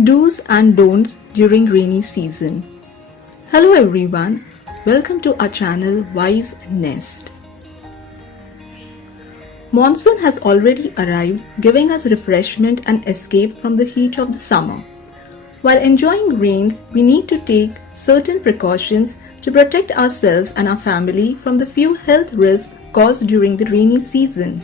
Do's and don'ts during rainy season. Hello everyone, welcome to our channel Wise Nest. Monsoon has already arrived, giving us refreshment and escape from the heat of the summer. While enjoying rains, we need to take certain precautions to protect ourselves and our family from the few health risks caused during the rainy season.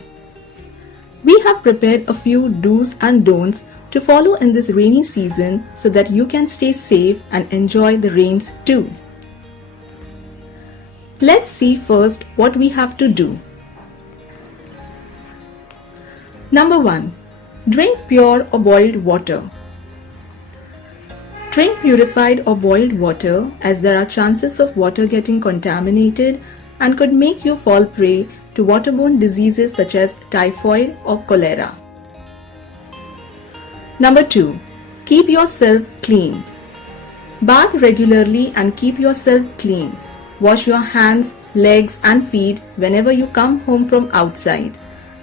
We have prepared a few do's and don'ts to follow in this rainy season so that you can stay safe and enjoy the rains too. Let's see first what we have to do. Number 1. Drink pure or boiled water. Drink purified or boiled water as there are chances of water getting contaminated and could make you fall prey to waterborne diseases such as typhoid or cholera. Number 2. Keep yourself clean. Bath regularly and keep yourself clean. Wash your hands, legs and feet whenever you come home from outside.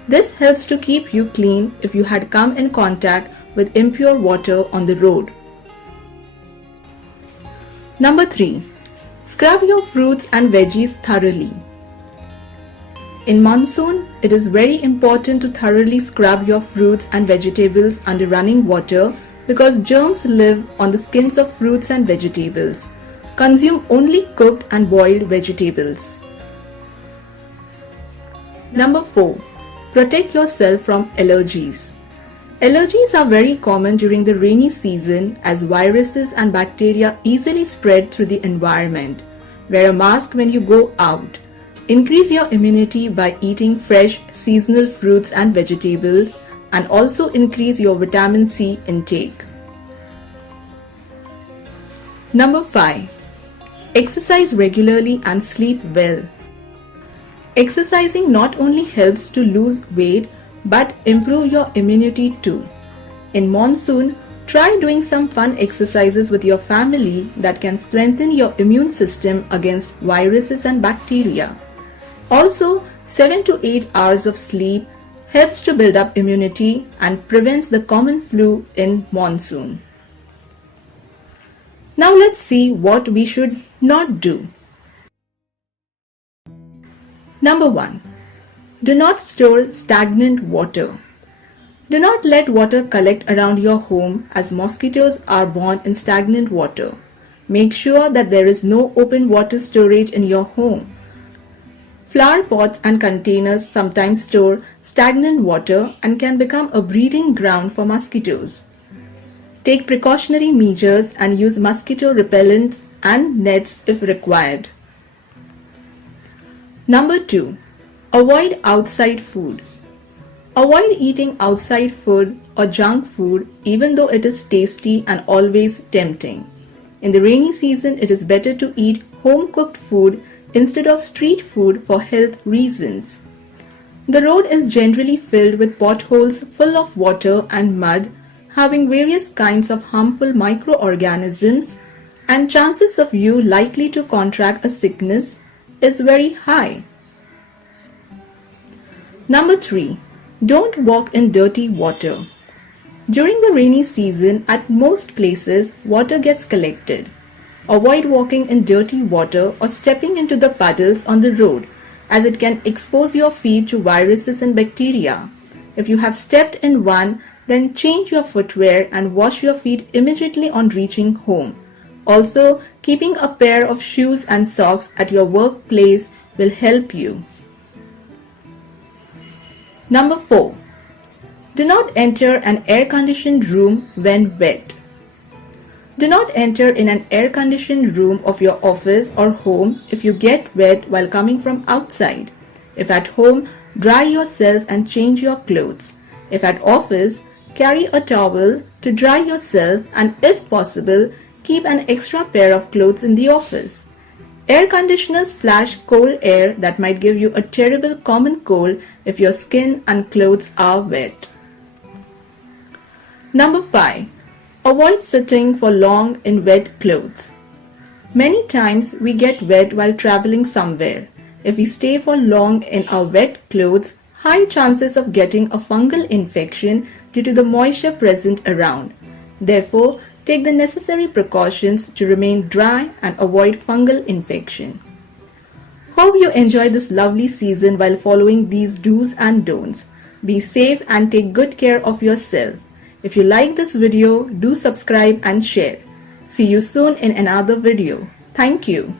This helps to keep you clean if you had come in contact with impure water on the road. Number 3. Scrub your fruits and veggies thoroughly. In monsoon, it is very important to thoroughly scrub your fruits and vegetables under running water because germs live on the skins of fruits and vegetables. Consume only cooked and boiled vegetables. Number 4. Protect yourself from allergies. Allergies are very common during the rainy season as viruses and bacteria easily spread through the environment. Wear a mask when you go out. Increase your immunity by eating fresh seasonal fruits and vegetables and also increase your vitamin C intake. Number 5. Exercise regularly and sleep well. Exercising not only helps to lose weight but improve your immunity too. In monsoon, try doing some fun exercises with your family that can strengthen your immune system against viruses and bacteria. Also, 7 to 8 hours of sleep helps to build up immunity and prevents the common flu in monsoon. Now let's see what we should not do. Number 1. Do not store stagnant water. Do not let water collect around your home as mosquitoes are born in stagnant water. Make sure that there is no open water storage in your home. Flower pots and containers sometimes store stagnant water and can become a breeding ground for mosquitoes. Take precautionary measures and use mosquito repellents and nets if required. Number 2. Avoid outside food. Avoid eating outside food or junk food even though it is tasty and always tempting. In the rainy season, it is better to eat home-cooked food instead of street food for health reasons. The road is generally filled with potholes full of water and mud, having various kinds of harmful microorganisms, and chances of you likely to contract a sickness is very high. Number 3. Don't walk in dirty water. During the rainy season, at most places, water gets collected. Avoid walking in dirty water or stepping into the puddles on the road as it can expose your feet to viruses and bacteria. If you have stepped in one, then change your footwear and wash your feet immediately on reaching home. Also, keeping a pair of shoes and socks at your workplace will help you. Number 4. Do not enter an air-conditioned room when wet. Do not enter in an air-conditioned room of your office or home if you get wet while coming from outside. If at home, dry yourself and change your clothes. If at office, carry a towel to dry yourself and if possible, keep an extra pair of clothes in the office. Air conditioners flash cold air that might give you a terrible common cold if your skin and clothes are wet. Number 5. Avoid sitting for long in wet clothes. Many times we get wet while traveling somewhere. If we stay for long in our wet clothes, high chances of getting a fungal infection due to the moisture present around. Therefore, take the necessary precautions to remain dry and avoid fungal infection. Hope you enjoy this lovely season while following these do's and don'ts. Be safe and take good care of yourself. If you like this video, do subscribe and share. See you soon in another video. Thank you.